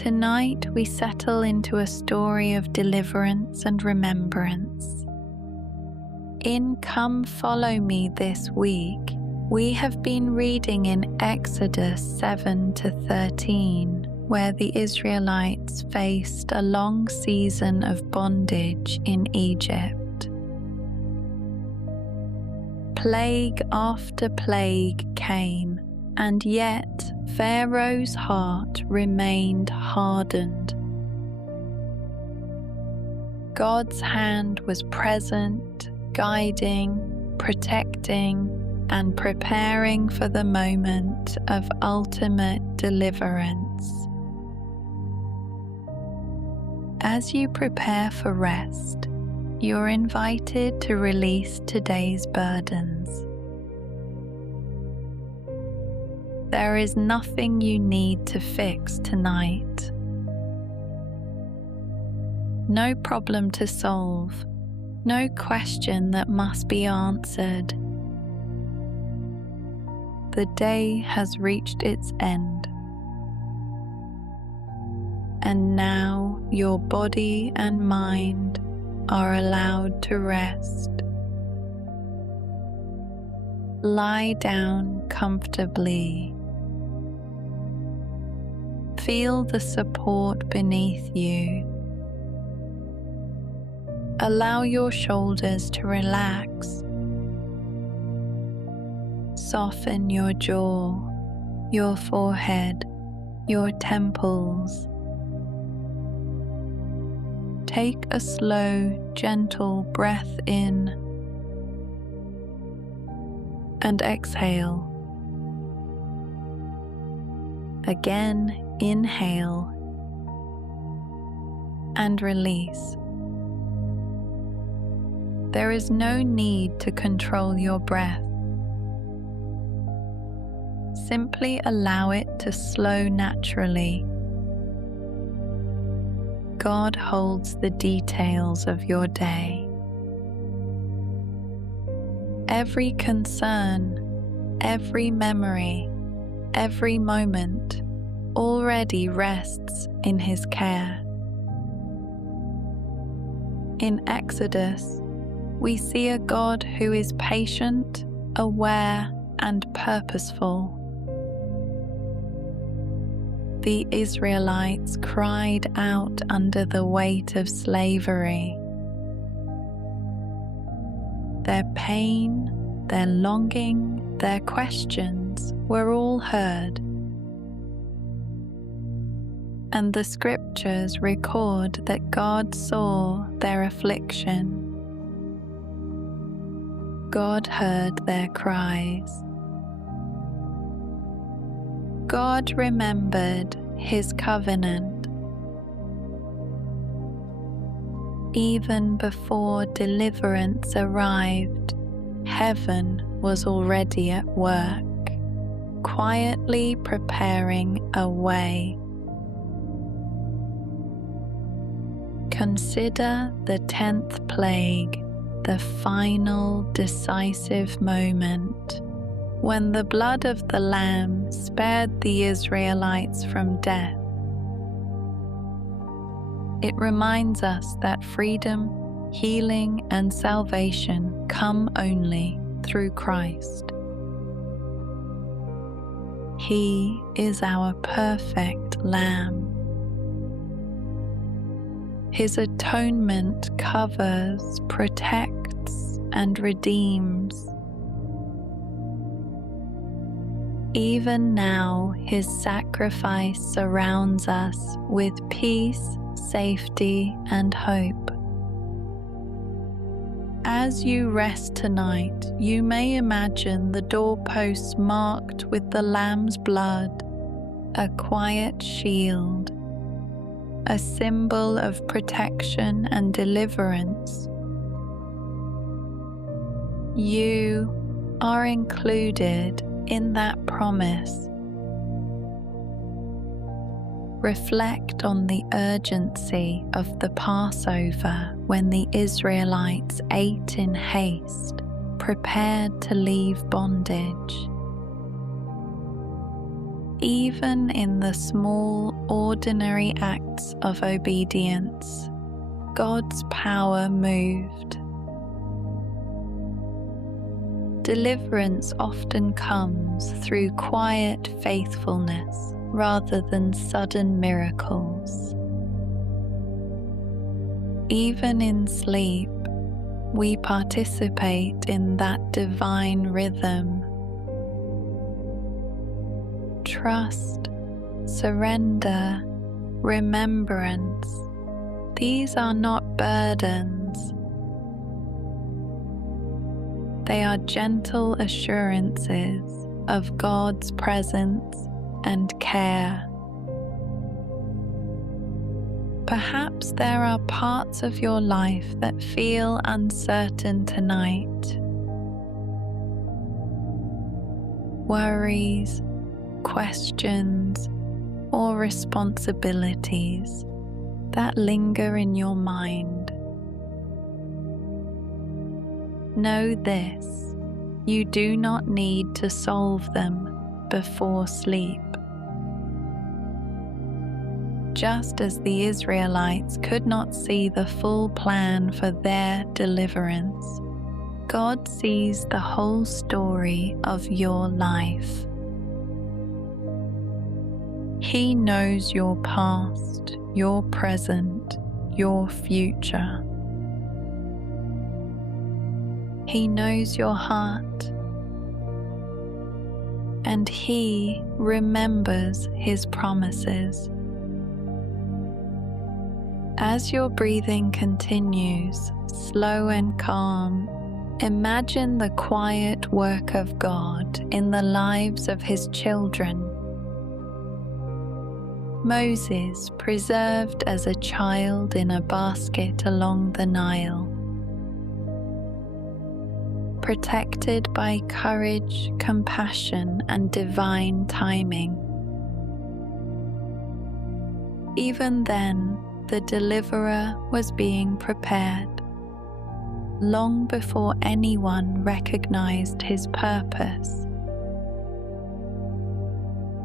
Tonight we settle into a story of deliverance and remembrance. In Come Follow Me this week, we have been reading in Exodus 7 to 13, where the Israelites faced a long season of bondage in Egypt. Plague after plague came, and yet Pharaoh's heart remained hardened. God's hand was present, guiding, protecting, and preparing for the moment of ultimate deliverance. As you prepare for rest, you're invited to release today's burdens. There is nothing you need to fix tonight. No problem to solve, no question that must be answered. The day has reached its end, and now your body and mind are allowed to rest. Lie down comfortably. Feel the support beneath you. Allow your shoulders to relax. Soften your jaw, your forehead, your temples. Take a slow, gentle breath in and exhale. Again, inhale and release. There is no need to control your breath. Simply allow it to slow naturally. God holds the details of your day. Every concern, every memory, every moment already rests in His care. In Exodus, we see a God who is patient, aware, and purposeful. The Israelites cried out under the weight of slavery. Their pain, their longing, their questions were all heard. And the scriptures record that God saw their affliction. God heard their cries. God remembered His covenant. Even before deliverance arrived, heaven was already at work, quietly preparing a way. Consider the 10th plague, the final decisive moment, when the blood of the Lamb spared the Israelites from death. It reminds us that freedom, healing, and salvation come only through Christ. He is our perfect Lamb. His atonement covers, protects, and redeems. Even now, His sacrifice surrounds us with peace, safety, and hope. As you rest tonight, you may imagine the doorposts marked with the Lamb's blood, a quiet shield, a symbol of protection and deliverance. You are included in that promise. Reflect on the urgency of the Passover when the Israelites ate in haste, prepared to leave bondage. even in the small, ordinary acts of obedience, God's power moved. Deliverance often comes through quiet faithfulness rather than sudden miracles. Even in sleep, we participate in that divine rhythm. Trust, surrender, remembrance, these are not burdens. They are gentle assurances of God's presence and care. Perhaps there are parts of your life that feel uncertain tonight. Worries, questions, or responsibilities that linger in your mind. Know this: you do not need to solve them before sleep. Just as the Israelites could not see the full plan for their deliverance, God sees the whole story of your life. He knows your past, your present, your future. He knows your heart, and He remembers His promises. As your breathing continues, slow and calm, imagine the quiet work of God in the lives of His children. Moses, preserved as a child in a basket along the Nile, protected by courage, compassion, and divine timing. Even then, the deliverer was being prepared, long before anyone recognized his purpose.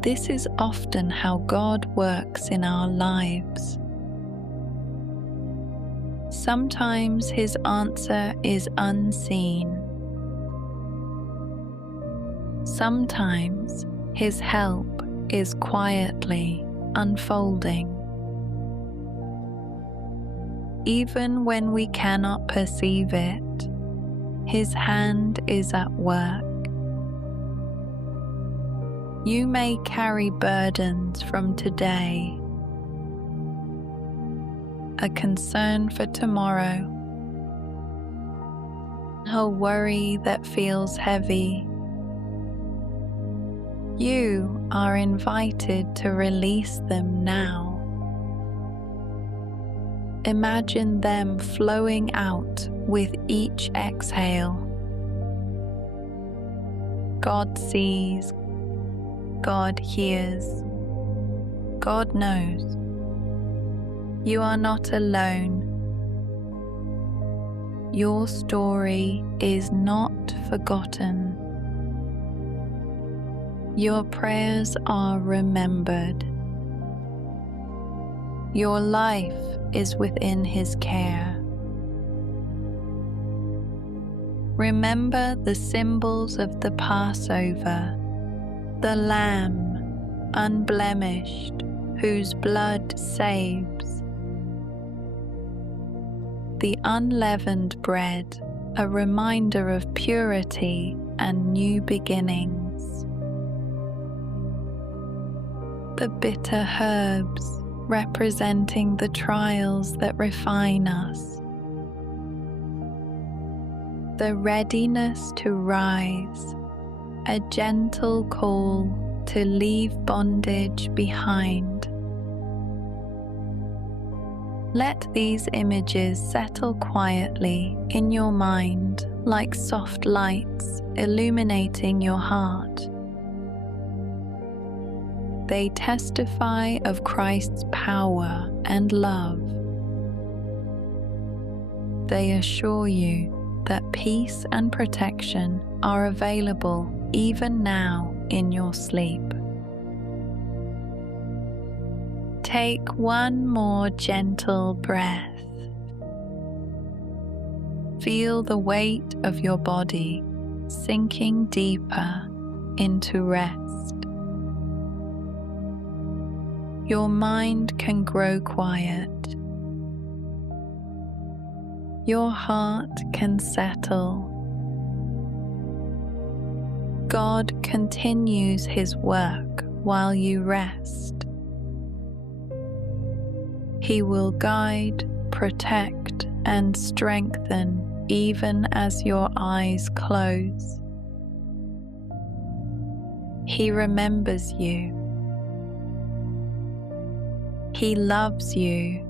This is often how God works in our lives. Sometimes His answer is unseen. Sometimes His help is quietly unfolding. Even when we cannot perceive it, His hand is at work. You may carry burdens from today, a concern for tomorrow, a worry that feels heavy. You are invited to release them now. Imagine them flowing out with each exhale. God sees, God hears, God knows. You are not alone. Your story is not forgotten. Your prayers are remembered. Your life is within His care. Remember the symbols of the Passover, the Lamb, unblemished, whose blood saves. The unleavened bread, a reminder of purity and new beginnings. The bitter herbs, representing the trials that refine us. The readiness to rise, a gentle call to leave bondage behind. Let these images settle quietly in your mind like soft lights illuminating your heart. They testify of Christ's power and love. They assure you that peace and protection are available even now in your sleep. Take one more gentle breath. Feel the weight of your body sinking deeper into rest. Your mind can grow quiet. Your heart can settle. God continues His work while you rest. He will guide, protect, and strengthen even as your eyes close. He remembers you. He loves you.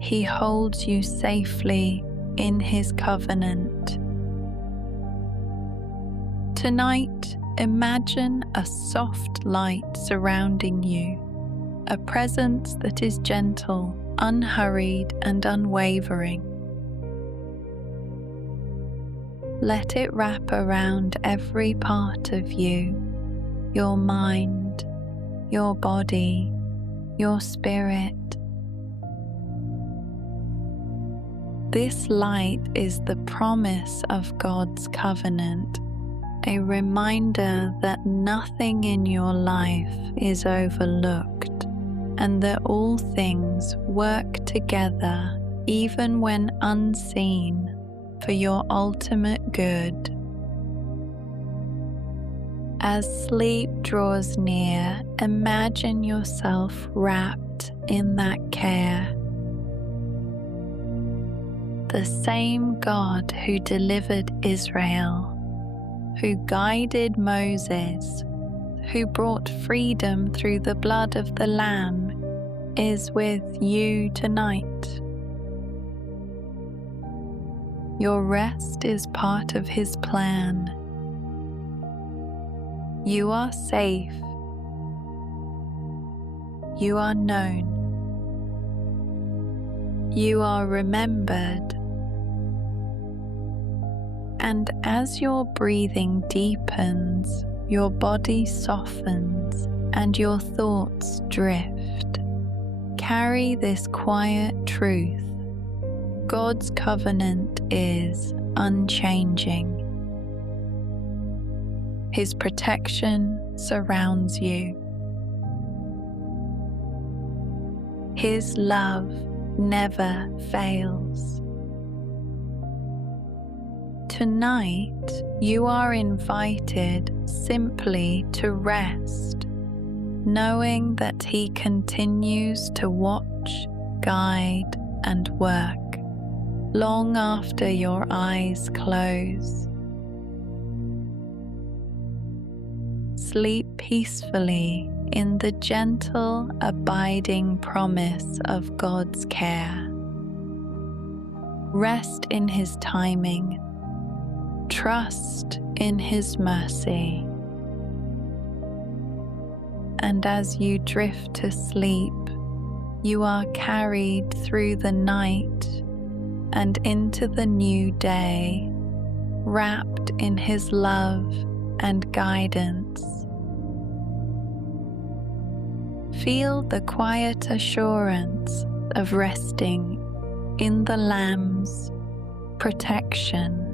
He holds you safely in His covenant. Tonight, imagine a soft light surrounding you, a presence that is gentle, unhurried, and unwavering. Let it wrap around every part of you, your mind, your body, your spirit. This light is the promise of God's covenant, a reminder that nothing in your life is overlooked, and that all things work together, even when unseen, for your ultimate good. As sleep draws near, imagine yourself wrapped in that care. The same God who delivered Israel, who guided Moses, who brought freedom through the blood of the Lamb, is with you tonight. Your rest is part of His plan. You are safe. You are known. You are remembered. And as your breathing deepens, your body softens and your thoughts drift. Carry this quiet truth. God's covenant is unchanging. His protection surrounds you. His love never fails. Tonight, you are invited simply to rest, knowing that He continues to watch, guide, and work long after your eyes close. Sleep peacefully in the gentle, abiding promise of God's care. Rest in His timing. Trust in His mercy. And as you drift to sleep, you are carried through the night and into the new day, wrapped in His love and guidance. Feel the quiet assurance of resting in the Lamb's protection.